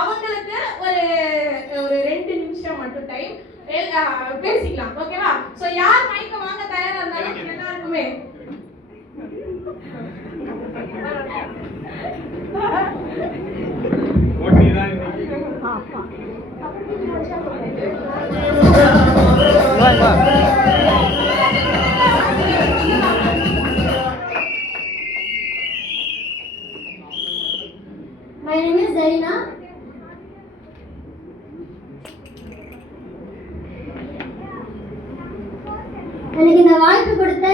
அவங்களுக்கு ஒரு ஒரு 2 நிமிஷம் மட்டும் டைம் பேசிக்கலாம். ஓகேவா? சோ யார் மைக்க வாங்க தயாரா இருந்தாலும் எல்லாருக்குமே My name is Zarina. எனக்கு இந்த வாய்ப்பு கொடுத்த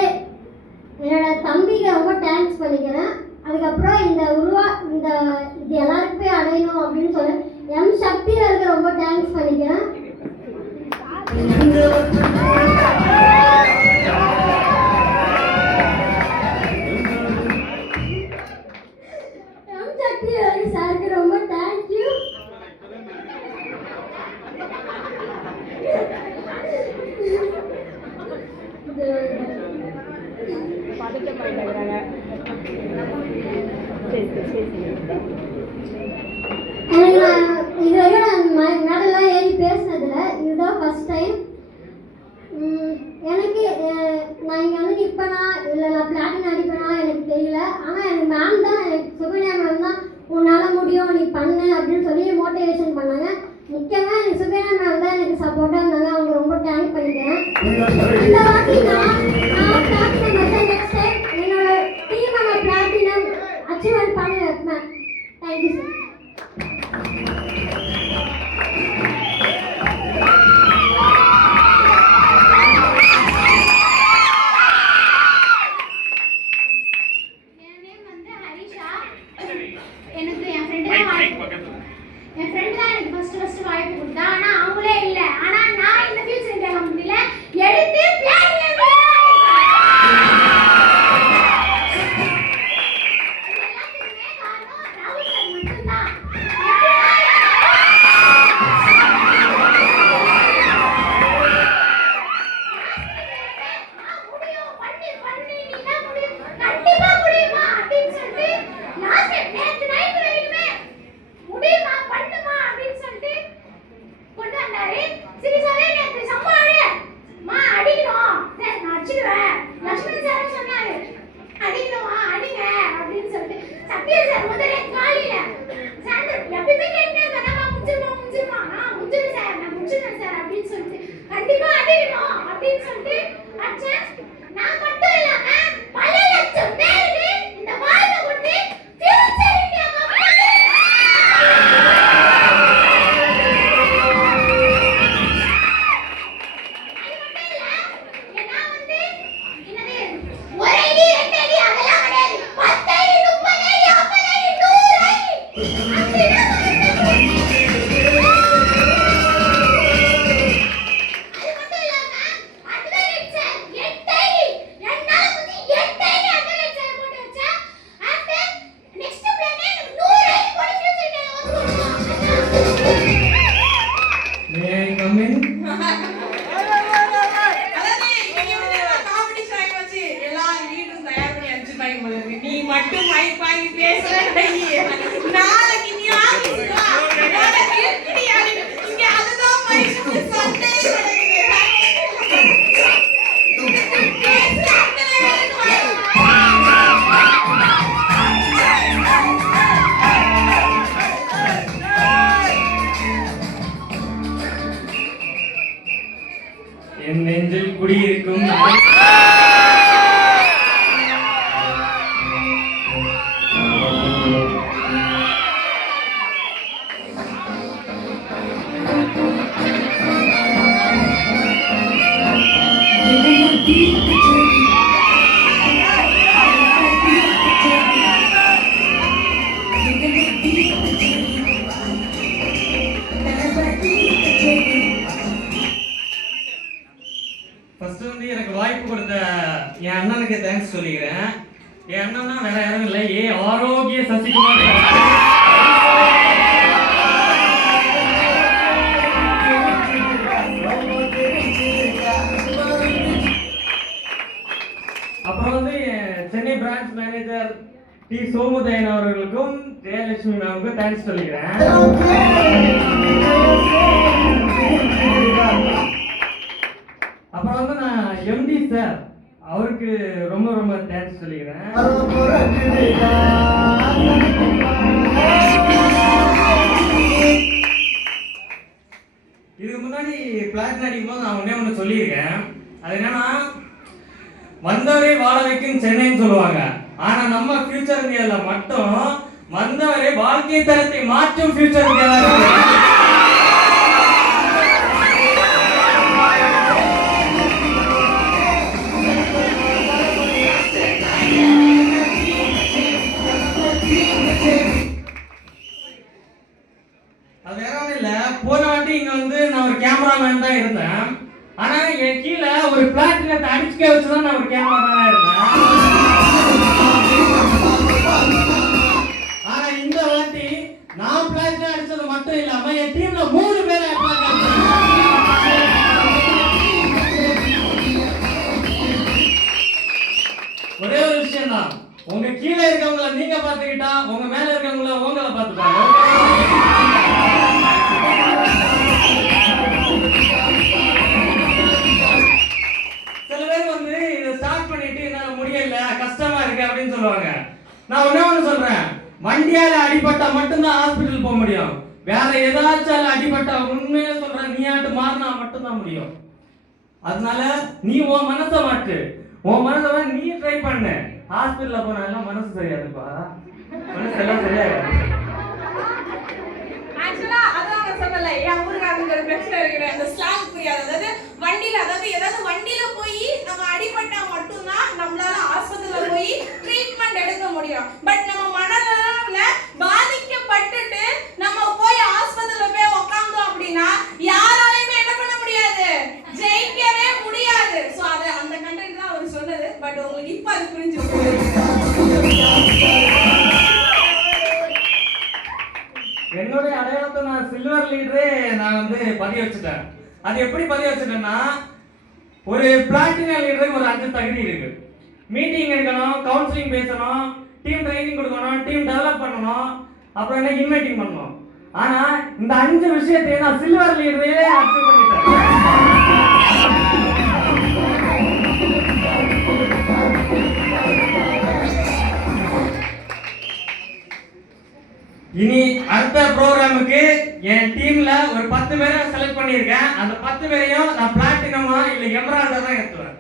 என்னோட தம்பிக்கு ரொம்ப தேங்க்ஸ் பண்ணிக்கிறேன். அதுக்கப்புறம் இது எல்லாருக்குமே அடையணும் அப்படின்னு சொல்லி எம் சக்தி அவருக்கு ரொம்ப தேங்க்ஸ் பண்ணிக்கிறேன். எம் சக்தி அவருக்கு சாருக்கு ரொம்ப தேங்க்யூ. இதுவரைக்கும் நான் மேடெல்லாம் ஏறி பேசினதில்ல, இதுதான் ஃபர்ஸ்ட் டைம். எனக்கு நான் இங்கே வந்து நிற்பேனா இல்லை நான் பிளாட்டின் அடிப்பேனா எனக்கு தெரியல. ஆனால் எனக்கு மேம் தான், எனக்கு சுகன்யா மேம் தான் உன்னால் முடியும் நீ பண்ணு அப்படின்னு சொல்லி மோட்டிவேஷன் பண்ணாங்க. முக்கியமாக எனக்கு சுகன்யா மேம் தான் எனக்கு சப்போர்ட்டாக இருந்தாங்க. அவங்க ரொம்ப தேங்க் பண்ணிக்கிறேன். இந்த வாட்டி நான் பிளாட்டினம் வச்சேன். நெக்ஸ்ட் டைம் என்னோட டீமை நான் பிளாட்டினம் அச்சீவ்மெண்ட் பண்ணி வைப்பேன். Thank you sir. என் நெஞ்சில் குடியிருக்கும் எனக்கு வாய்ப்பு கொடுத்த என் அண்ணனுக்கு தேங்க்ஸ் சொல்லிக்கிறேன். என் அண்ணன்னா வேற யாரும் இல்லை, ஆரோக்கிய சசிகுமார். அப்புறம் சென்னை பிரான்ச் மேனேஜர் டி சோமுதயன் அவர்களுக்கும் ஜெயலட்சுமி மேமுக்கு தேங்க்ஸ் சொல்லிக்கிறேன். அப்புறம் வந்து நான் எம்டி சார் அவருக்கு ரொம்ப ரொம்ப தேங்க்ஸ் சொல்லிக்கிறேன். இதுக்கு முன்னாடி பிளாட்டினம் அடிக்கும்போது நான் ஒண்ணு சொல்லியிருக்கேன். அது என்னன்னா, வந்தவரை வாழ வைக்கும் சென்னைன்னு சொல்லுவாங்க. ஆனா நம்ம ஃபியூச்சர் இந்தியால மட்டும் வந்தவரை வாழ்க்கை தரத்தை மாற்றும் ஃபியூச்சர் இந்தியா தான். அது வேற ஒன்றும் இல்லை. போன வாட்டி இங்க வந்து நான் ஒரு கேமராமேன் தான் இருந்தேன். ஆனா என் கீழே ஒரு பிளாட்டினத்தை அடிச்சுக்க வச்சுதான் நான் ஒரு கேமராமேனா இருந்தேன். ஆனா இந்த வாட்டி நான் பிளாட்டினம் அடிச்சது மட்டும் இல்லாம என் டீம்ல 3 பேரை ஒரே ஒரு விஷயம் தான், உங்க கீழே இருக்கவங்கள நீங்க பாத்துக்கிட்டா உங்க மேல இருக்கவங்கள உங்களை பாத்துப்பாங்க. சில பேர் வந்து இதை ஸ்டார்ட் பண்ணிட்டு என்னால முடியல கஷ்டமா இருக்கு அப்படின்னு சொல்லுவாங்க. நான் ஒண்ணு சொல்றேன், வண்டியால அடிபட்டா மட்டும்தான் ஹாஸ்பிட்டல் போக முடியும். வேற ஏதாச்சும் அடிபட்டா உண்மையில சொல்றேன், நீ ஆட்டு மாறினா மட்டும்தான் முடியும். அதனால நீ உன் மனசை மாற்று, உன் மனசை நீ ட்ரை பண்ணு. ஹாஸ்பிட்டல்ல போனா எல்லாம் மனசு சரியாதுப்பா, மனசு எல்லாம் சரியாகாது. ஆக்சுவலா அதான் நான் சொன்னல, என் ஊருக்காரங்க ஒரு பிரச்சனை இருக்கு, அந்த ஸ்லாங் புரியாது. அதாவது வண்டியில, அதாவது ஏதாவது வண்டியில போய் நம்ம அடிபட்டா மட்டும்தான் நம்மளால ஆஸ்பத்திரியில போய் ட்ரீட்மெண்ட் எடுக்க முடியும். பட் நம்ம மனநலம்ல பாதிக்கப்பட்டுட்டு நம்ம போய் ஆஸ்பத்திரியில போய் உட்கார்ந்தோம் அப்படின்னா யாராலையுமே என்ன பண்ண முடியாது, ஜெயிக்கவே முடியாது. சோ அது அந்த கண்டென்ட் தான் அவர் சொன்னது. பட் உங்களுக்கு இப்ப அது புரிஞ்சிருக்கு. என்னுடைய அடையாளத்தை நான் சில்வர் லீடரே நான் வந்து பதிய வச்சுட்டேன். அது எப்படி பதிய வச்சுட்டேன்னா, ஒரு பிளாட்டினம் லீடருக்கு ஒரு 5 தகுதி இருக்கு. மீட்டிங் எடுக்கணும், கவுன்சிலிங் பேசணும், டீம் ட்ரைனிங் கொடுக்கணும், டீம் டெவலப் பண்ணணும், அப்புறம் என்ன இன்வைட்டிங் பண்ணணும். ஆனா இந்த 5 விஷயத்தையும் நான் சில்வர் லீடரே அச்சீவ் பண்ணிட்டேன். இனி அடுத்த ப்ரோக்ராமுக்கு என் டீம்ல ஒரு 10 பேரை செலக்ட் பண்ணியிருக்கேன். அந்த 10 பேரையும் நான் பிளாட்டினமா இல்ல எமரால்டா தான் ஏத்துவேன்.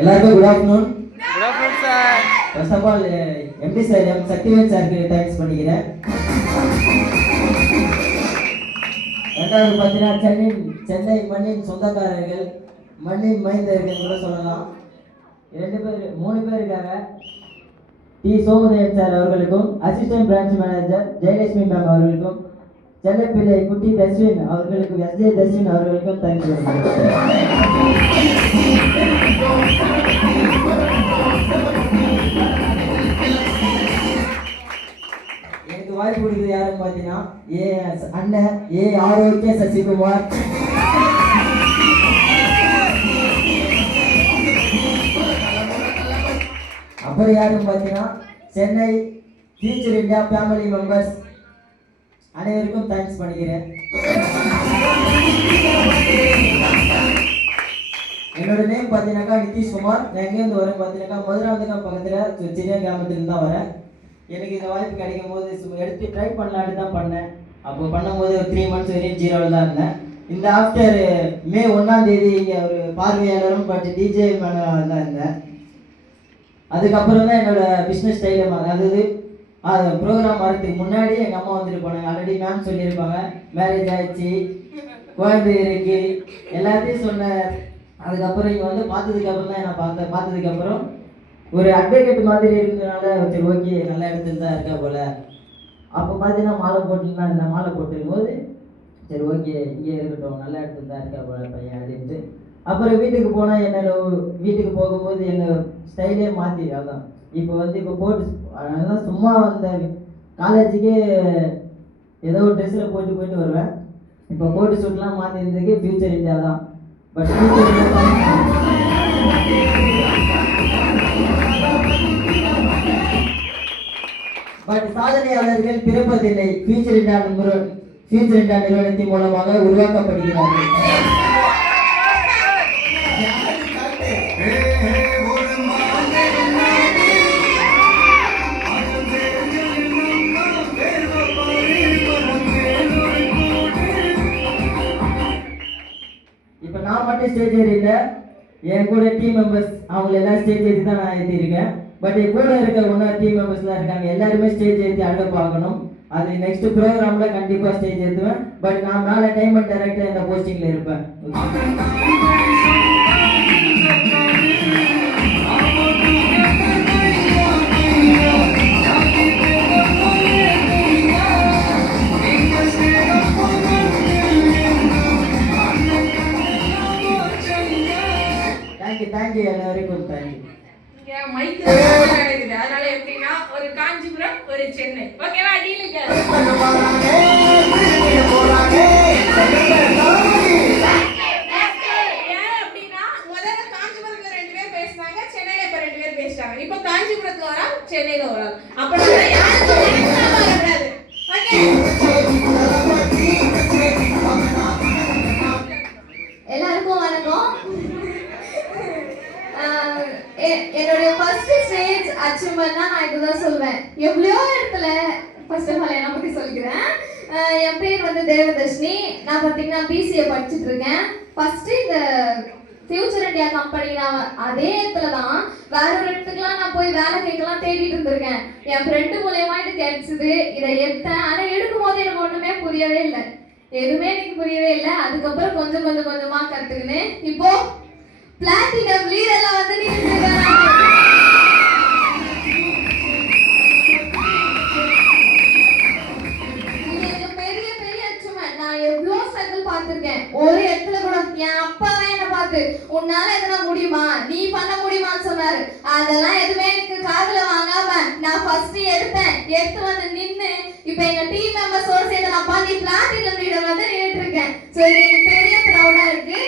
எல்லாருக்கும் good afternoon. First of all MD sir M Sakthivel சாருக்கு தேங்க்ஸ் பண்ணிக்கிறேன். ரெண்டாவது பார்த்தீங்கன்னா சென்னை மண்ணின் சொந்தக்காரர்கள், மண்ணின் மைந்தர்கள் கூட சொல்லலாம். 3 பேர் இருக்காங்க. டி சோமதேவன் சார் அவர்களுக்கும், assistant branch manager Jayalakshmi ma'am அவர்களுக்கும், செல்லப்பிள்ளை குட்டி தஸ்வின் அவர்களுக்கும், எஸ்ஜே தஸ்வின் அவர்களுக்கும் தேங்க்ஸ் சொல்லுங்கள். எனக்கு வாய்ப்பு கொடுக்குறது யாருன்னு பார்த்தீங்கன்னா அண்ணன் ஆரோக்கிய சசிகுமார், அப்புறம் யாருன்னு பார்த்தீங்கன்னா Chennai future India family members அனைவருக்கும் தேங்க்ஸ் பண்ணிக்கிறேன். என்னோட நேம் பார்த்தீங்கன்னாக்கா நிதிஷ்குமார். நான் எங்கேருந்து வரேன் பார்த்தீங்கன்னாக்கா மதுராந்தகம் பக்கத்தில் சின்ன கிராமத்துலேருந்து தான் வரேன். எனக்கு இந்த வாய்ப்பு கிடைக்கும் போது எடுத்து ட்ரை பண்ணலான்னு தான் பண்ணேன். அப்போ பண்ணும்போது ஒரு 3 months வரையும் 0ல் தான் இருந்தேன். இந்த ஆஃப்டர் மே 1ஆம் தேதி இங்கே ஒரு பார்வையாளரும் பட் டிஜே மேனாக தான் இருந்தேன். அதுக்கப்புறம் தான் என்னோட பிஸ்னஸ் ஸ்டைலை அதாவது ப்ரோக்ராம் வரதுக்கு முன்னாடி எங்கள் அம்மா வந்துட்டு போனாங்க. ஆல்ரெடி மேம் சொல்லியிருப்பாங்க, மேரேஜ் ஆகிடுச்சு, குழந்தை இருக்கு, எல்லாத்தையும் சொன்னேன். அதுக்கப்புறம் இங்கே வந்து பார்த்ததுக்கப்புறம் தான் நான் பார்த்ததுக்கப்புறம் ஒரு அட்வொகேட் மாதிரி இருந்ததுனால சரி ஓகே நல்ல இடத்துல தான் இருக்கா போல். அப்போ பார்த்தீங்கன்னா மாலை போட்டுலாம் இந்த மாலை போட்டுருக்கும் போது சரி ஓகே இங்கே இருக்கட்டும் நல்ல இடத்துல தான் இருக்கா போல் பையன் அப்படின்ட்டு அப்புறம் வீட்டுக்கு போனால் வீட்டுக்கு போகும்போது என்ன ஸ்டைலே மாற்றி அதான் இப்போ கோட் அதெல்லாம் சும்மா அந்த காலேஜுக்கே ஏதோ ஒரு ட்ரெஸ்ஸில் போயிட்டு வருவேன். இப்போ கோட்டு சூட்லாம் மாற்றிருந்ததுக்கு ஃபியூச்சர் இந்தியா தான். பட் சாதனையாளர்கள் பிறப்பதில்லை, ஃபியூச்சர் இந்தியா நிறுவனத்தின் மூலமாக உருவாக்கப்படுகிறார்கள். இப்போ நான் மட்டும் ஸ்டேஜ் ஏறியில் என் கூட டீம் மெம்பர்ஸ் அவங்க எல்லாம் ஸ்டேஜ் ஏறி தான் நான் ஏற்றிருக்கேன். பட் என் கூட இருக்க ஒன்றா டீம் மெம்பர்ஸ்லாம் இருக்காங்க, எல்லாருமே ஸ்டேஜ் ஏற்றி அழகாக பார்க்கணும். அது நெக்ஸ்ட் ப்ரோக்ராமில் கண்டிப்பாக ஸ்டேஜ் ஏற்றுவேன். பட் நான் மேலே டைம் அண்ட் டைரக்டர் இந்த போஸ்டிங்கில் இருப்பேன். தேங்க்யூ எல்லாருக்கும் தேங்க்யூ. மைக்கு நடக்குது, அதனால எப்படின்னா ஒரு காஞ்சிபுரம் ஒரு சென்னை, ஓகேவா? டீலுக்கு ஏன் அப்படின்னா முதல்ல காஞ்சிபுரத்துல 2 பேர் பேசினாங்க, சென்னையில இப்ப 2 பேர் பேசிட்டாங்க. இப்போ காஞ்சிபுரத்துல ஒரு ஆள், சென்னையில ஒரு ஆள். அப்படின்னா யாருக்கும் வரக்கூடாது. ஓகே, எல்லாருக்கும் வணக்கம். என்னுடைய ஃபர்ஸ்ட் ஸ்டேஜ் அச்சீவ்மெண்ட்னா நான் இதுதான் சொல்வேன். எவ்வளோ இடத்துல ஃபர்ஸ்ட் ஆஃப் ஆல் என்னை பற்றி சொல்லிக்கிறேன். என் பேர் வந்து தேவதர்ஷினி. நான் பார்த்தீங்கன்னா பிசிஏ படிச்சுட்டு இருக்கேன். ஃபர்ஸ்ட்டு இந்த ஃபியூச்சர் இந்தியா கம்பெனி நான் அதே இடத்துல தான் வேற ஒரு இடத்துக்குலாம் நான் போய் வேலை கேட்கலாம் தேடிட்டு இருந்திருக்கேன். என் ஃப்ரெண்டு மூலயமா இது கிடைச்சிது, இதை எடுத்தேன். ஆனால் எடுக்கும் போது எனக்கு ஒன்றுமே புரியவே இல்லை, எதுவுமே எனக்கு புரியவே இல்லை. அதுக்கப்புறம் கொஞ்சமா கற்றுக்கினேன். இப்போ பிளாட்டினம் லீடெல்லாம் வந்து பெரிய பெரிய அச்சீவ்மெண்ட். நான் எவ்வளோ ஸ்ட்ரகிள் பார்த்துருக்கேன். ஒரு இடத்துல கூட என் அப்பா தான் என்ன பார்த்து உன்னால எதனா முடியுமா, நீ பண்ண முடியுமான்னு சொன்னாரு. அதெல்லாம் எதுவுமே எனக்கு காதுல வாங்காம நான் ஃபர்ஸ்ட் எடுத்து வந்து நின்று இப்ப எங்க டீம் மெம்பர்ஸோட சேர்ந்து நான் பாதி பிளாட்டினம் லீடர் வந்து நின்றுட்டு இருக்கேன். ஸோ இது எனக்கு பெரிய ப்ரௌடா இருக்கு.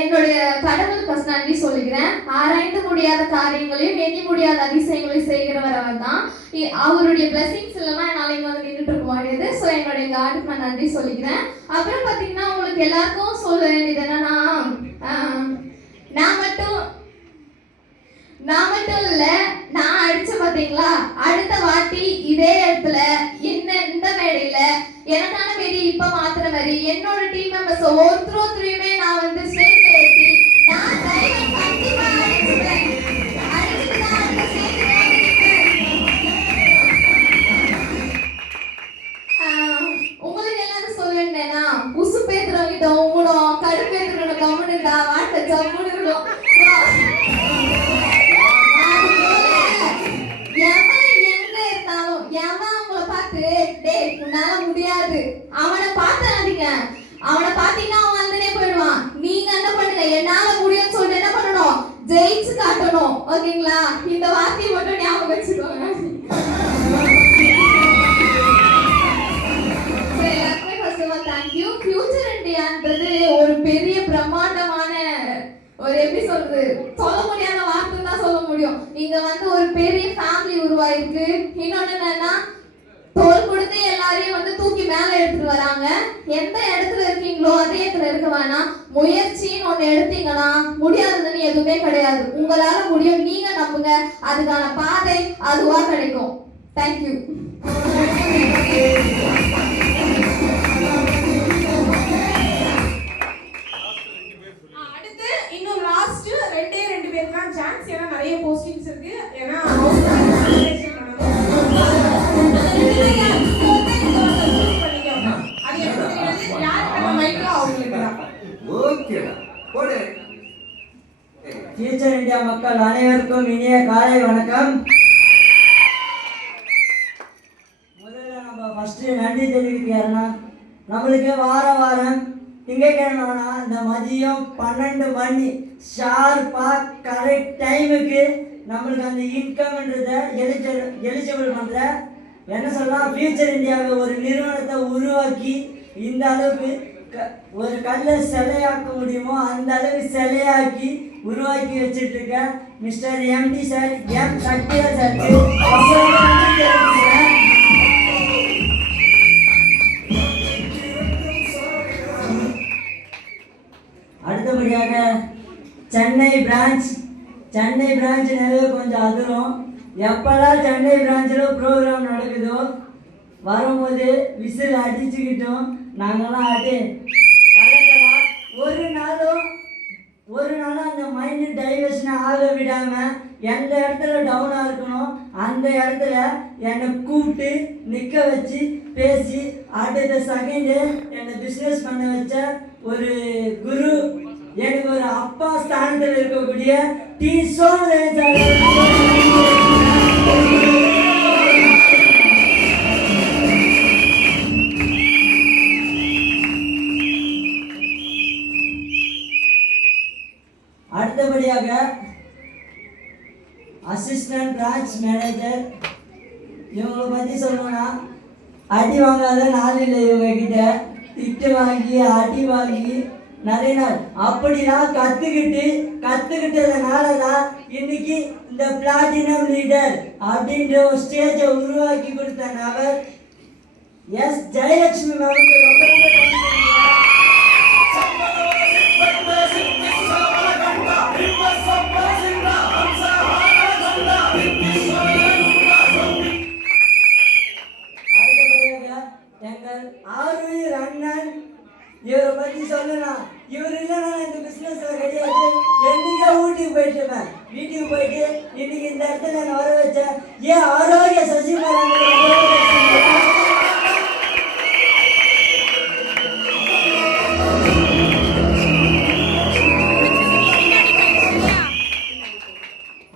என்னுடைய கடவுள் ஃபர்ஸ்ட் நன்றி சொல்லிக்கிறேன். ஆராய்ந்து முடியாத காரியங்களையும் எண்ணி முடியாத அதிசயங்களையும் செய்கிறவர் அவர் தான். அவருடைய பிளஸிங்ஸ் இல்லைன்னா என்னால் இங்கே வந்து நின்றுட்டு இருக்க முடியாது. ஸோ என்னுடைய காடுக்கு நான் நன்றி சொல்லிக்கிறேன். அப்புறம் பார்த்தீங்கன்னா உங்களுக்கு எல்லாருக்கும் சொல்ல வேண்டியது என்னன்னா, நான் மட்டும் இல்லை, நான் அடிச்ச பார்த்தீங்களா அடுத்த வாட்டி இதே இடத்துல இந்த மேடையில எனக்கான மாரி இப்ப மாத்திர மாதிரி என்னோட டீம் மெம்பர்ஸ் ஒருத்தரையுமே நான் வந்து ஸ்டேஜ் ஏற்றி நான் டைமண்ட் கண்டிப்பா அடிச்சுட்டேன். அடிச்சுட்டுதான் அடுத்த ஸ்டேஜ் உங்களுக்கு எல்லாரும் சொல்ல வேண்டேனா, உசு பேத்துறவங்கிட்ட உங்கடும், கடுப்பேத்துறவங்க கம்முனுடா, வாட்ட ஜம்முன்னு இருக்கும். உன்னால முடியாது அவனை பார்த்தாதீங்க. அவனை பார்த்தீங்கன்னா அவன் வந்துனே போயிடுவான். நீங்க என்ன பண்ணுங்க, என்னால முடியும்னு சொல்லிட்டு என்ன பண்ணணும், ஜெயிச்சு காட்டணும். ஓகேங்களா? இந்த வார்த்தையை மட்டும் ஞாபகம் வச்சுக்கோங்க. எல்லாருக்குமே first of all thank you. Future இந்தியான்றது ஒரு பெரிய பிரம்மாண்டமான ஒரு எப்படி சொல்றது, சொல்ல முடியாத வார்த்தை தான் சொல்ல முடியும். இங்க வந்து ஒரு பெரிய ஃபேமிலி உருவாயிருக்கு. இன்னொன்னு என்னன்னா, தோல் கொடுத்து எல்லாரையும் வந்து தூக்கி மேல எடுத்துட்டு வராங்க. எந்த இடத்துல இருக்கீங்களோ அதே இடத்துல இருக்க வேணாம். முயற்சின்னு ஒண்ணு எடுத்தீங்கன்னா முடியாததுன்னு எதுவுமே கிடையாது. உங்களால முடியும், நீங்க நம்புங்க. அதுக்கான பாதை அதுவா கிடைக்கும். தேங்க்யூ. அடுத்து இன்னும் லாஸ்ட் 2 பேருக்கு தான் சான்ஸ். ஏன்னா நிறைய போஸ்டிங்ஸ் இருக்கு. ஏன்னா ஃபியூச்சர் இந்தியா மக்கள் அனைவருக்கும் இனிய காலை வணக்கம். முதல்ல நம்ம நன்றி தெரிவிக்கிறேன்னா நம்மளுக்கு வாரம் திங்கட்கிழமை இந்த மதியம் 12 மணி ஷார்ப்பாக கரெக்ட் டைமுக்கு நம்மளுக்கு அந்த இன்கம்ன்றதை எலிஜிபிள் பண்ணுற என்ன சொல்லலாம் ஃபியூச்சர் இந்தியாவை ஒரு நிறுவனத்தை உருவாக்கி இந்த அளவுக்கு ஒரு கல்லை சிலையாக்க முடியுமோ அந்த அளவுக்கு சிலையாக்கி உருவாக்கி வச்சுட்டு இருக்க மிஸ்டர் எம்டி சார் எம் சக்தியா சாருக்கு அடுத்தபடியாக சென்னை பிரான்ச் நிறைய கொஞ்சம் அதிரும். எப்பெல்லாம் சென்னை பிரான்ச்சில் ப்ரோக்ராம் நடக்குதோ வரும்போது விசில் அடிச்சுக்கிட்டோம் நாங்களாம் கலக்கலாம். ஒரு நாளும் அந்த மைண்டு டைவர்ஷனை ஆக விடாமல் எந்த இடத்துல டவுனாக இருக்கணும் அந்த இடத்துல என்னை கூப்பிட்டு நிற்க வச்சு பேசி அடுத்த செகண்டு என்னை பிஸ்னஸ் பண்ண வச்ச ஒரு குரு, எனக்கு ஒரு அப்பா ஸ்தானத்தில் இருக்கக்கூடிய டி அடுத்தபடியாக அசிஸ்டன்ட் பிரான்ச் மேனேஜர். இவங்களை பற்றி சொல்லணும்னா அடி வாங்காத நாள் இல்லை இவங்க கிட்ட. திட்டு வாங்கி அடி வாங்கி நிறைய நாள் அப்படிலாம் கற்றுக்கிட்டதுனால தான் இன்னைக்கு இந்த பிளாட்டினம் லீடர் அப்படின்ற ஒரு ஸ்டேஜை உருவாக்கி கொடுத்த நபர் எஸ் ஜெயலட்சுமி மேமுக்கு ரொம்ப எங்கள் ஆர்வீர் அண்ணன். இவரை பற்றி சொல்லலாம், இவர் இல்லைன்னா இந்த பிஸ்னஸில் கிடையாது. என்னைக்கே வீட்டுக்கு போயிட்டுருப்பேன். வீட்டுக்கு போயிட்டு இன்னைக்கு இந்த இடத்துல நான் வர வச்சேன். ஏன் ஆரோக்கிய சசிகலா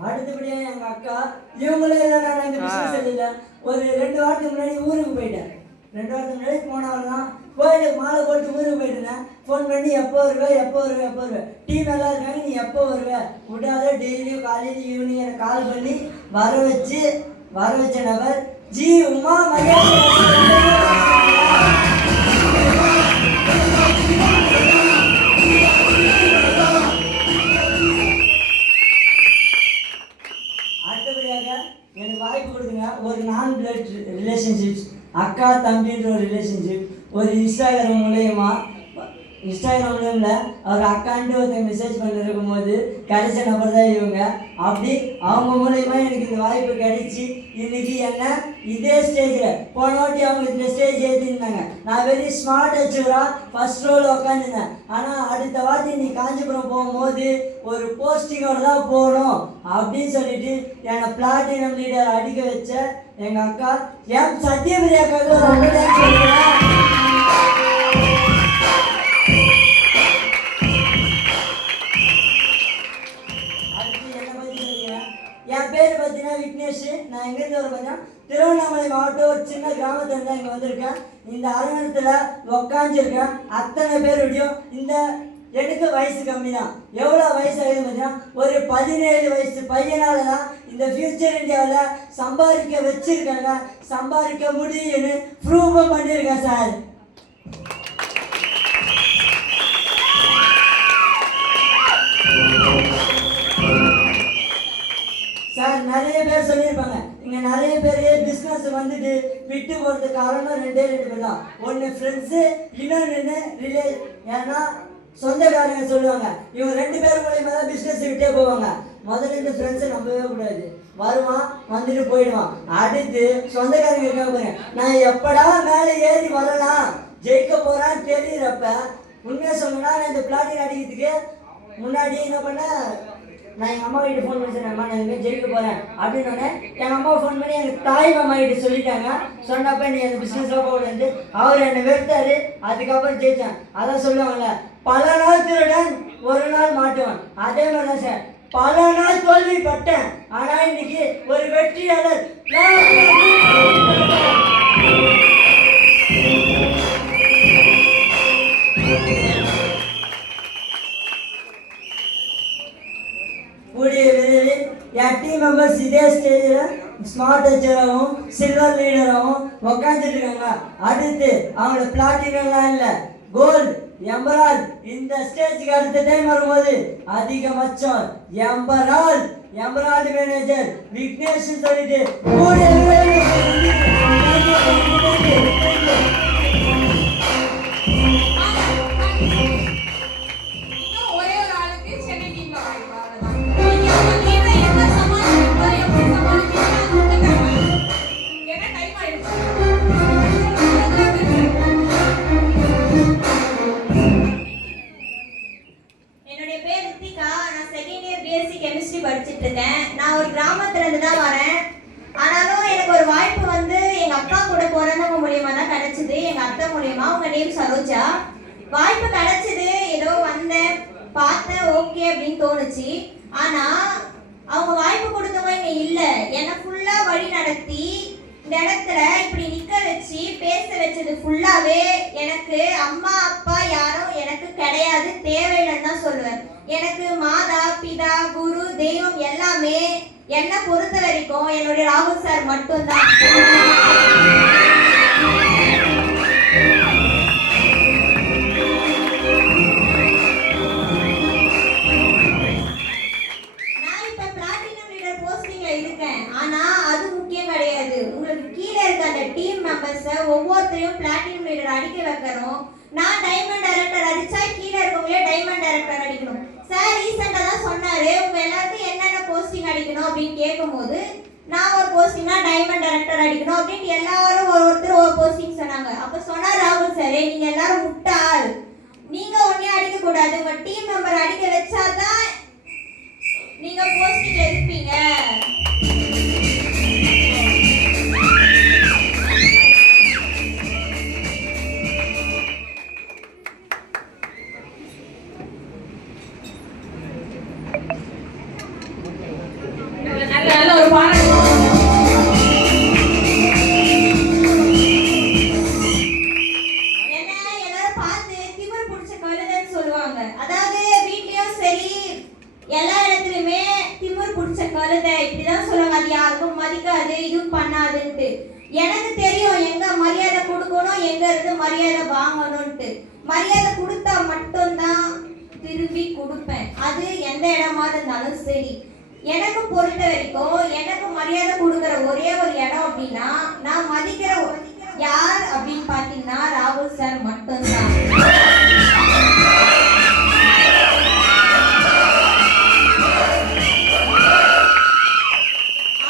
அடுத்தபடியாக எங்கள் அக்கா. இவங்களே இல்லை நான் இந்த பிஸ்னஸ் இல்லை. ஒரு 2 வாரத்துக்கு முன்னாடி ஊருக்கு போயிட்டேன். 2 வாரத்துக்கு முன்னாடி போனவரெல்லாம் கோயிலுக்கு மாலை போட்டு ஊருக்கு போயிட்டுனேன். ஃபோன் பண்ணி எப்போ வருவேன் டீ நல்லா இருக்காங்க, நீ எப்போ வருவேன் விடாத டெய்லியும் காலையில் ஈவினிங் எனக்கு கால் பண்ணி வர வச்ச நபர் ஜி உமா அடுத்தபடியாக எனக்கு வாய்ப்பு கொடுக்குங்க. ஒரு நான் பிளட் ரிலேஷன்ஷிப்ஸ், அக்கா தம்பின்ற ஒரு ரிலேஷன்ஷிப் ஒரு இன்ஸ்டாகிராம் மூலயமா அவர் அக்கான்ட்டு ஒருத்தர் மெசேஜ் பண்ணிருக்கும் போது கிடைச்ச நபர் தான் இவங்க. அப்படி அவங்க மூலயமா எனக்கு இந்த வாய்ப்பு கிடைச்சி இன்னைக்கு என்ன இதே ஸ்டேஜில் போன வாட்டி அவங்க இந்த ஸ்டேஜ் ஏற்றிருந்தாங்க. நான் வெரி ஸ்மார்ட் அச்சீவராக ஃபர்ஸ்ட் ரோவில் உட்காந்துருந்தேன். ஆனால் அடுத்த வாட்டி நீ காஞ்சிபுரம் போகும்போது ஒரு போஸ்டிங்கோட தான் போகணும் அப்படின்னு சொல்லிட்டு என்னை பிளாட்டினம் லீடர் அடிக்க வச்ச எங்கள் அக்கா எம் சத்யபிரியாக்காக ரொம்ப தேங்க்ஸ் சொல்லுறேன். என் பேர் பார்த்தீங்கன்னா விக்னேஷ். நான் எங்கேருந்து வர பார்த்தீங்கன்னா திருவண்ணாமலை மாவட்டம் ஒரு சின்ன கிராமத்துல தான் இங்கே வந்திருக்கேன். இந்த அரங்கத்தில் உக்காந்துருக்கேன். அத்தனை பேருடையும் இந்த எனக்கு வயசு கம்மி தான். எவ்வளோ வயசு ஆகுது பார்த்தீங்கன்னா ஒரு 17 வயசு பையனால தான் இந்த ஃபியூச்சர் இந்தியாவில் சம்பாதிக்க வச்சிருக்காங்க. சம்பாதிக்க முடியும்னு ப்ரூவும் பண்ணியிருக்கேன் சார். சார் நிறைய பேர் சொல்லியிருப்பாங்க, இங்கே நிறைய பேர் பிஸ்னஸ் வந்துட்டு விட்டு போகிறதுக்கு காரணம் 2 பேர் தான். ஒன்று ஃப்ரெண்ட்ஸு, இன்னொன்று ஏன்னா சொந்தக்காரங்க சொல்லுவாங்க. இவங்க 2 பேர் மூலியமாக தான் பிஸ்னஸ் விட்டே போவாங்க. முதல்ல இந்த ஃப்ரெண்ட்ஸை நம்பவே கூடாது. வருவான் வந்துட்டு போயிடுவான். அடுத்து சொந்தக்காரங்க இருக்க போகிறேன், நான் எப்படா மேலே ஏறி வரலாம் ஜெயிக்க போகிறான்னு தெரியுறப்ப உண்மையாக சொன்னா நான் இந்த பிளாட்டிங் அடிக்கிறதுக்கு முன்னாடி என்ன பண்ணேன், நான் எங்கள் அம்மா கிட்ட ஃபோன் பண்ணி சொன்னேன், நான் இதுமாதிரி ஜெயிக்க போகிறேன் அப்படின்னு. எங்கள் அம்மா ஃபோன் பண்ணி எங்கள் தாய் மாமா கிட்ட சொல்லிட்டாங்க. சொன்னப்போ நீ அந்த பிஸ்னஸில் போகக்கூடாது. அவர் என்னை வெறுத்தாரு. அதுக்கப்புறம் ஜெயித்தேன். அதான் சொல்லுவாங்கல்ல, பல நாள் திருடன் ஒரு நாள் மாட்டுவான். அதே மாதிரி தான் சார், பல நாள் தோல்விப்பட்டேன். ஆனால் இன்னைக்கு ஒரு வெற்றியாளர். என் டீம் மெம்பர்ஸ் இதே ஸ்டேஜில் ஸ்மார்ட் டச்சராகவும் சில்வர் லீடராகவும் உட்காந்துட்டு இருக்காங்க. அடுத்து அவங்களோட பிளாட்டினம்லாம் இல்லை, கோல்டு, எம்பரால். இந்த ஸ்டேஜுக்கு அடுத்த டைம் வரும்போது அதிகபட்சம் எம்பரால்டு மேனேஜர் விக்னேஷ் சொல்லிட்டு இன்னும் ஒரே ஒரு ஆளுக்கு சென்னை டீம்ல வாய்ப்பு, அவ்வளவுதான். நீங்க உங்க டீம்ல என்ன சமாளிப்பீங்களோ, எப்படி சமாளிப்பீங்களோ அது உங்க கையில இருக்கு. ஏன்னா டைம் ஆயிடுச்சு. என்னுடைய பேர் ரித்திகா. நான் செகண்ட் இயர் பிஎஸ்சி கெமிஸ்ட்ரி படிச்சுட்டு இருக்கேன். நான் ஒரு கிராமத்துல இருந்து தான் வரேன். ஆனாலும் எனக்கு ஒரு வாய்ப்பு வந்து எங்க அப்பா கூட பிறந்தவங்க மூலியமா தான் கிடைச்சது, எங்க அத்தை மூலியமா. அவங்க நேம் சரோஜா. வாய்ப்பு கிடைச்சது, ஏதோ வந்தேன், பார்த்தேன், ஓகே அப்படின்னு தோணுச்சு. ஆனா அவங்க வாய்ப்பு கொடுத்தவங்க இங்க இல்ல. என்னை ஃபுல்லா வழி நடத்தி இந்த இடத்துல இப்படி நிக்க வச்சு பேச வச்சது ஃபுல்லாவே எனக்கு அம்மா அப்பா யாரும் எனக்கு கிடையாது, தேவையில்லைன்னு தான் சொல்லுவேன். எனக்கு மாதா பிதா குரு தெய்வம் எல்லாமே என்னை பொறுத்த வரைக்கும் என்னுடைய ராகுல் சார் மட்டும்தான். நான் இப்ப பிளாட்டினம் லீடர் போஸ்டிங்ல இருக்கேன். ஆனா அது முக்கியம் கிடையாது. உங்களுக்கு கீழே இருக்க அந்த டீம் மெம்பர்ஸ ஒவ்வொருத்தரையும் பிளாட்டினம் லீடர் அடிக்க வைக்கணும். நான் டைமண்ட் டைரக்டர் அடிச்சா கீழே இருக்கவங்களே டைமண்ட் டைரக்டர் அடிக்கணும். சார் ரீசெண்டா தான் சொன்னாரு, உங்க எல்லாருக்கும் என்னென்ன போஸ்டிங் அடிக்கணும் அப்படின்னு கேட்கும்போது நான் ஒரு போஸ்டிங்னா டைமண்ட் டைரக்டர் அடிக்கணும் அப்படின்னு எல்லாரும் ஒருத்தர் ஒரு போஸ்டிங் சொன்னாங்க. அப்ப சொன்னார் ராகுல் சார், நீங்க எல்லாரும் முட்டாள், நீங்க ஒன்னே அடிக்க கூடாது, உங்க டீம் மெம்பர் அடிக்க வச்சாதான் நீங்க போஸ்டிங்ல இருப்பீங்க. நல்ல ஒரு பாராட்டு. என்ன எல்லாரும் பார்த்து திமிர் பிடிச்ச கழுதைன்னு சொல்லுவாங்க. அதாவது வீட்லயும் சரி எல்லா இடத்துலயுமே திமிர் பிடிச்ச கழுதை இப்படிதான் சொல்லுவாங்க. அது யாருக்கும் மதிக்காது, இது பண்ணாதுன்ட்டு. எனக்கு தெரியும் எங்க மரியாதை கொடுக்கணும், எங்க இருந்து மரியாதை வாங்கணும்ட்டு. மரியாதை கொடுத்தா மட்டும்தான் திரும்பி கொடுப்பேன், அது எந்த இடமா இருந்தாலும் சரி. எனக்கு பொறுத்த வரைக்கும் எனக்கு மரியாதை கொடுக்குற ஒரே ஒரு இடம் அப்படின்னா நான் மதிக்கிற யார் அப்படின்னு பார்த்தீங்கன்னா ராகுல் சார் மட்டும்தான்.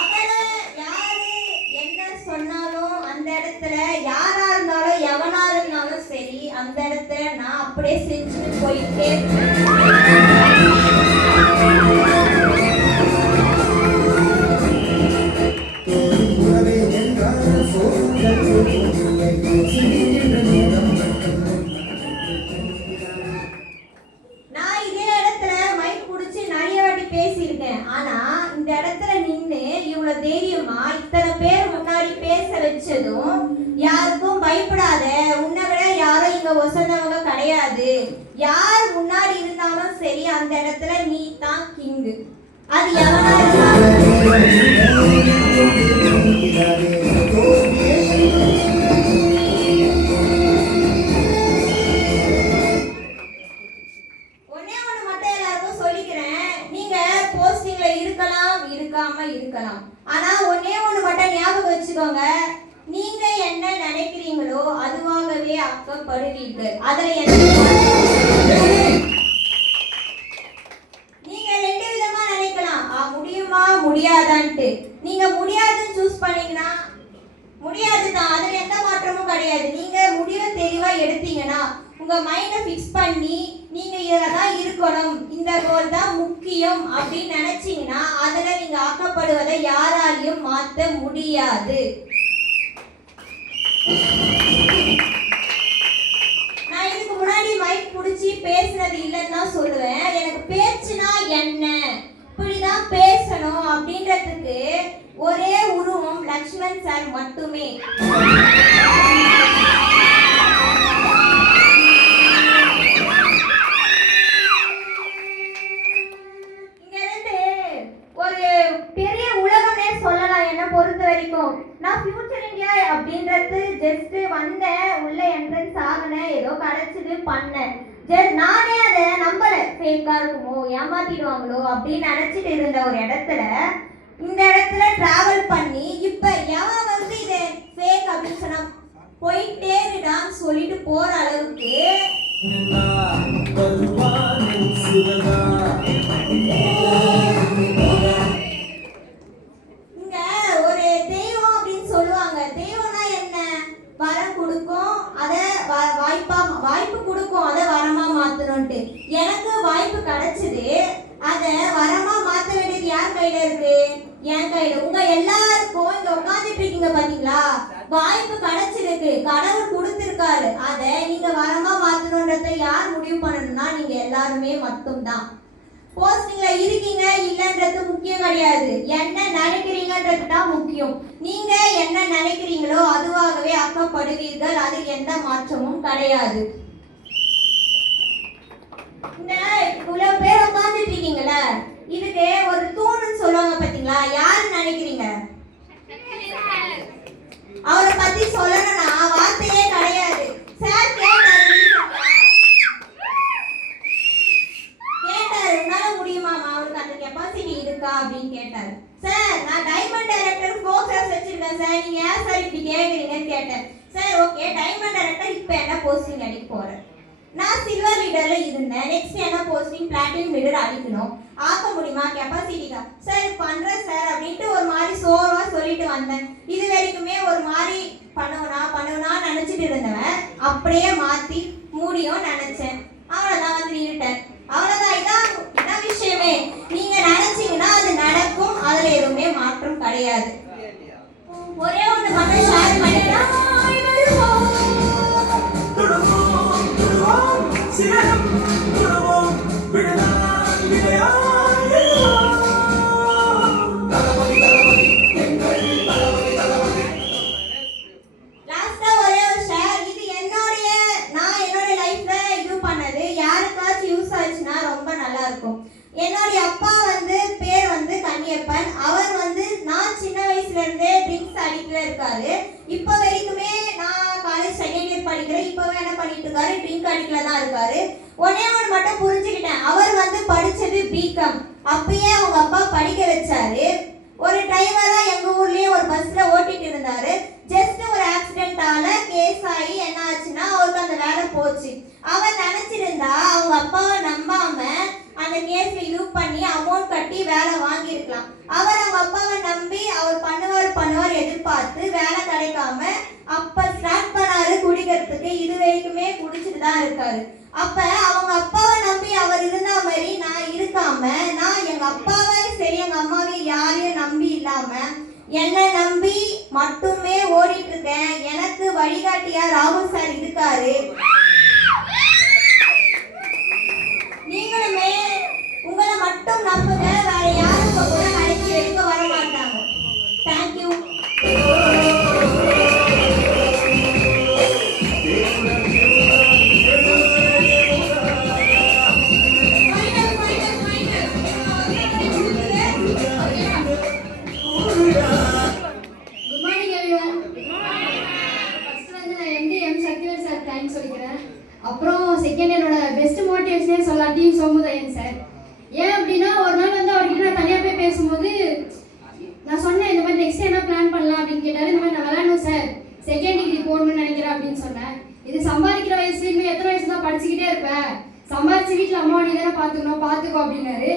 அவரை யாரு என்ன சொன்னாலும் அந்த இடத்துல யாரா இருந்தாலும் எவனா இருந்தாலும் சரி அந்த இடத்துல நான் அப்படியே செஞ்சுட்டு போயிட்டே நான் இதே இடத்துல மைக் புடிச்சு நிறைய வாட்டி பேசியிருக்கேன். ஆனா இந்த இடத்துல நின்று இவ்வளவு தைரியமா இத்தனை பேர் முன்னாடி பேச வச்சதும் யாருக்கும் பயப்படாத, உன்னை விட யாரும் இங்க ஒசந்தவங்க கிடையாது, யார் முன்னாடி இருந்தாலும் சரி அந்த இடத்துல நீ தான் கிங்கு. அது எவனா ஒன்னே ஒண்ணு மட்டும் எல்லாருக்கும் சொல்லிக்கிறேன், நீங்க போஸ்டிங்ல இருக்கலாம் இருக்காம இருக்கலாம். ஆனா ஒன்னே ஒண்ணு மட்டும் ஞாபகம் வச்சுக்கோங்க, நீங்க என்ன நினைக்கிறீங்களோ அதுவாகவே ஆக்கப்படுவீர்கள். அதுல நீங்க ரெண்டு விதமா நினைக்கலாம், முடியுமா முடியாதான்ட்டு. நீங்க முடியாதுன்னு சூஸ் பண்ணீங்கன்னா முடியாதுதான், அதுல எந்த மாற்றமும் கிடையாது. நீங்க முடிவை தெளிவா எடுத்தீங்கன்னா உங்க மைண்டை ஃபிக்ஸ் பண்ணி நீங்க இதெல்லாம் இருக்கணும், இந்த கோல் தான் முக்கியம் அப்படின்னு நினைச்சீங்கன்னா அதுல நீங்க ஆக்கப்படுவதை யாராலையும் மாற்ற முடியாது. நான் இதுக்கு முன்னாடி மைக் புடிச்சு பேசுனது இல்லைன்னு தான் சொல்லுவேன். எனக்கு பேச்சுனா என்ன, இப்படிதான் பேசணும் அப்படின்றதுக்கு ஒரே உருவம் லக்ஷ்மண் சார் மட்டுமே. இங்க இருந்து ஒரு பண்ணேன், ஏதோ கிடைச்சது பண்ணேன். நானே அதை நம்பல, ஃபேக்கா இருக்குமோ, ஏமாத்திடுவாங்களோ அப்படின்னு நினைச்சிட்டு இருந்த ஒரு இடத்துல இந்த இடத்துல டிராவல் பண்ணி இப்ப எவன் வந்து இதை ஃபேக் அப்படின்னு சொன்னா போயிட்டே இருடான்னு சொல்லிட்டு போற அளவுக்கு இங்க ஒரு தெய்வம் அப்படின்னு சொல்லுவாங்க. தெய்வம்னா என்ன? வரம் கொடுக்கும், அதை வாய்ப்பு கொடுக்கும், அதை வரமா மாத்தணும்ட்டு. எனக்கு வாய்ப்பு கிடைச்சது, அதை வரமா மாத்த வேண்டியது யார் கையில இருக்கு? என் கையில. உங்க எல்லாருக்கும் இங்க உட்காந்துட்டு இருக்கீங்க பாத்தீங்களா, வாய்ப்பு கிடைச்சிருக்கு, கடவுள் கொடுத்திருக்காரு. அதை நீங்க வரமா மாத்தணும்ன்றத யார் முடிவு பண்ணணும்னா நீங்க எல்லாருமே மட்டும்தான். போஸ்டிங்ல இருக்கீங்க இல்லன்றது முக்கியம் கிடையாது, என்ன நினைக்கிறீங்கன்றது தான் முக்கியம். நீங்க என்ன நினைக்கிறீங்களோ அதுவாகவே ஆக்கப்படுவீர்கள், அதில் எந்த மாற்றமும் கிடையாது. இந்த இவ்வளவு பேர் உட்கார்ந்துட்டு இருக்கீங்களா, இதுக்கு ஒரு தூணுன்னு சொல்லுவாங்க பாத்தீங்களா, யாரு நினைக்கிறீங்க? அவரை பத்தி சொல்லணும்னா வார்த்தையே கிடையாது. சார் கேட்டாரு, உன்னால முடியுமாமா, அவருக்கு அந்த கெப்பாசிட்டி இருக்கா அப்படின்னு கேட்டாரு. சார் நான் டைமண்ட் டைரக்டர் ஃபோக்கஸ் வச்சிருக்கேன் சார், நீங்க ஏன் சார் இப்படி கேக்குறீங்கன்னு கேட்டேன். சார் ஓகே, டைமண்ட் டைரக்டர் இப்போ என்ன போஸ்டிங் அடிக்க போறேன்? நான் சில்வர் லீடர்ல இருந்தேன், நெக்ஸ்ட் என்ன போஸ்டிங் பிளாட்டினம் லீடர் அடிக்கணும், ஆக்க முடியுமா கெப்பாசிட்டிக்கா? சார் பண்றேன் சார் அப்படின்ட்டு ஒரு மாதிரி சோர்வா சொல்லிட்டு வந்தேன். இது வரைக்குமே ஒரு மாதிரி பண்ணுவனா நினைச்சிட்டு இருந்தவன் அப்படியே மாத்தி மூடியும் நினைச்சேன். அவ்வளவுதான் வந்து நின்னுட்டேன். அவ்வளவுதான், இதான் விஷயமே. நீங்க நினைச்சீங்கன்னா அது நடக்கும், அதுல எதுவுமே மாற்றம் கிடையாது. ஒரே ஒண்ணு மட்டும் ஷேர் பண்ணிக்கலாம். லாஸ்டா ஒரே ஒரு ஷேர். இது என்னோட லைஃப்ல இது பண்ணது யாருக்காச்சும் யூஸ் ஆச்சுன்னா ரொம்ப நல்லா இருக்கும். என்னுடைய அப்பா வந்து பேர் வந்து கன்னியப்பன். அவர் வந்து நான் சின்ன வயசுல இருந்தே ட்ரிங்க்ஸ் அடிக்ட்ல இருக்காரு. இப்போ வரைக்குமே நான் காலேஜ் செகண்ட் இயர் படிக்கிறேன், இப்பவே என்ன பண்ணிட்டு இருக்காரு, ட்ரிங்க் அடிக்ட்ல தான் இருக்காரு. ஒன்னே ஒன்று மட்டும் புரிஞ்சுக்கிட்டேன், அவர் வந்து படிச்சது பிகாம். அப்பயே அவங்க அப்பா படிக்க வச்சாரு. ஒரு டிரைவரா எங்க ஊர்லயே ஒரு பஸ்ல ஓட்டிட்டு இருந்தாரு. ஜஸ்ட் ஒரு ஆக்சிடென்டால கேஸ் ஆகி என்ன ஆச்சுன்னா அவருக்கு அந்த வேலை போச்சு. அவர் நினைச்சிருந்தா அவங்க அப்பாவை நம்பாம அந்த கேஸ்ல இது பண்ணி அமௌண்ட் கட்டி வேலை வாங்கியிருக்கலாம். அவர் அவங்க அப்பாவை நம்பி அவர் பண்ணுவார் எதிர்பார்த்து வேலை கிடைக்காம அப்ப ஸ்டார்ட் பண்ணாரு குடிக்கிறதுக்கு. இது வரைக்குமே குடிச்சிட்டு தான் இருக்காரு. அப்ப அவங்க அப்பாவை நம்பி அவர் இருந்த மாதிரி நான் இருக்காம, நான் எங்க அப்பாவை சரி எங்க அம்மாவை யாரையும் நம்பி இல்லாம என்னை நம்பி மட்டுமே ஓடிட்டு இருக்கேன். எனக்கு வழிகாட்டியா ராகுல் சார் இருக்காரு. நீங்களுமே உங்களை மட்டும் நம்புங்க, வேற யாரும் உங்க கூட கடைசி வரைக்கும் வர மாட்டாங்க. தேங்க்யூ. அப்புறம் செகண்ட் என்னோட பெஸ்ட் மோட்டிவேஷனே சொல்லலாம் டீம் சோமுதயன் சார். ஏன் அப்படின்னா ஒரு நாள் வந்து அவர்கிட்ட நான் தனியாக போய் பேசும்போது நான் சொன்னேன், இந்த மாதிரி நெக்ஸ்ட் என்ன பிளான் பண்ணலாம் அப்படின்னு கேட்டார். இந்த மாதிரி நான் விளையாடணும் சார், செகண்ட் டிகிரி போகணும்னு நினைக்கிறேன் அப்படின்னு சொன்னேன். இது சம்பாதிக்கிற வயசு, இன்னும் எத்தனை வயசு தான் படிச்சுக்கிட்டே இருப்பேன், சம்பாதிச்சு வீட்டில் அம்மா நீ தானே பார்த்துக்கோ அப்படின்னாரு.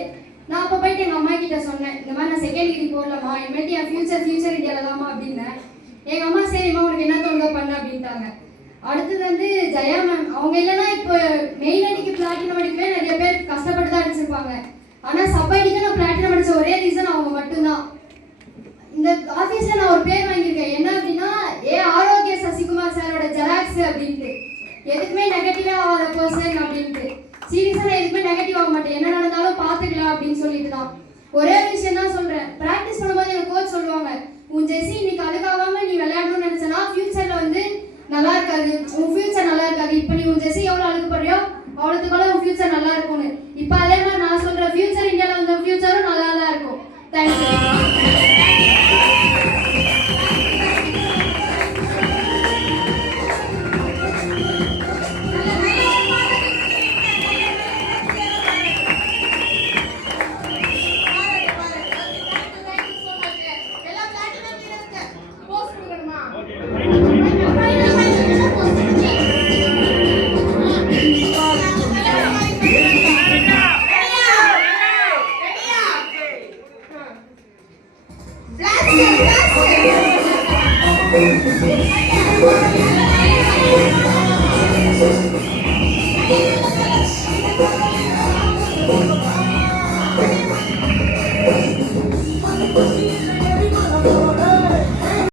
நான் அப்போ போயிட்டு எங்கள் அம்மா கிட்ட சொன்னேன், இந்த மாதிரி நான் செகண்ட் டிகிரி போடலாமா, இனிமேட்டு என் ஃபியூச்சர் இந்தியாவில் தான்மா அப்படின்னேன். எங்கள் அம்மா சரிம்மா உனக்கு என்ன தோணுதோ பண்ண அப்படின்ட்டாங்க. அடுத்தது வந்து ஜெயா மேம். அவங்க இல்லைன்னா இப்போ மெயின் அடிக்கு பிளாட்டினம் அடிக்கவே நிறைய பேர் கஷ்டப்பட்டு தான் அடிச்சிருப்பாங்க. ஆனால் சப் அடிக்க நான் பிளாட்டினம் அடிச்ச ஒரே ரீசன் அவங்க மட்டும்தான். இந்த ஆஃபீஸில் நான் ஒரு பேர் வாங்கியிருக்கேன், என்ன அப்படின்னா ஆரோக்கிய சசிகுமார் சாரோட ஜெராக்ஸ் அப்படின்ட்டு. எதுக்குமே நெகட்டிவாக ஆகாத பர்சன் அப்படின்ட்டு. சீரியஸாக நான் எதுக்குமே நெகட்டிவ் ஆக மாட்டேன், என்ன நடந்தாலும் பார்த்துக்கலாம் அப்படின்னு சொல்லிட்டு தான். ஒரே ஒரு விஷயம் தான் சொல்கிறேன், ப்ராக்டிஸ் பண்ணும்போது எங்கள் கோச் சொல்லுவாங்க, உன் ஜெஸ்ஸி இன்னைக்கு அதுக்காகாம நீ விளையாடணும்னு நினச்சனா ஃபியூச்சரில் வந்து நல்லா இருக்காது, உன் ஃபியூச்சர் நல்லா இருக்காது. இப்போ நீ உன் ஜெஸ்ஸி எவ்வளோ அழுக்கப்படுறியோ அவ்வளோத்துக்குள்ள உன் ஃபியூச்சர் நல்லா இருக்கும்னு. இப்போ அதே மாதிரி நான் சொல்கிறேன், ஃபியூச்சர் இந்தியாவில் வந்து ஃபியூச்சரும் நல்லா தான் இருக்கும். தேங்க்யூ. Thank you.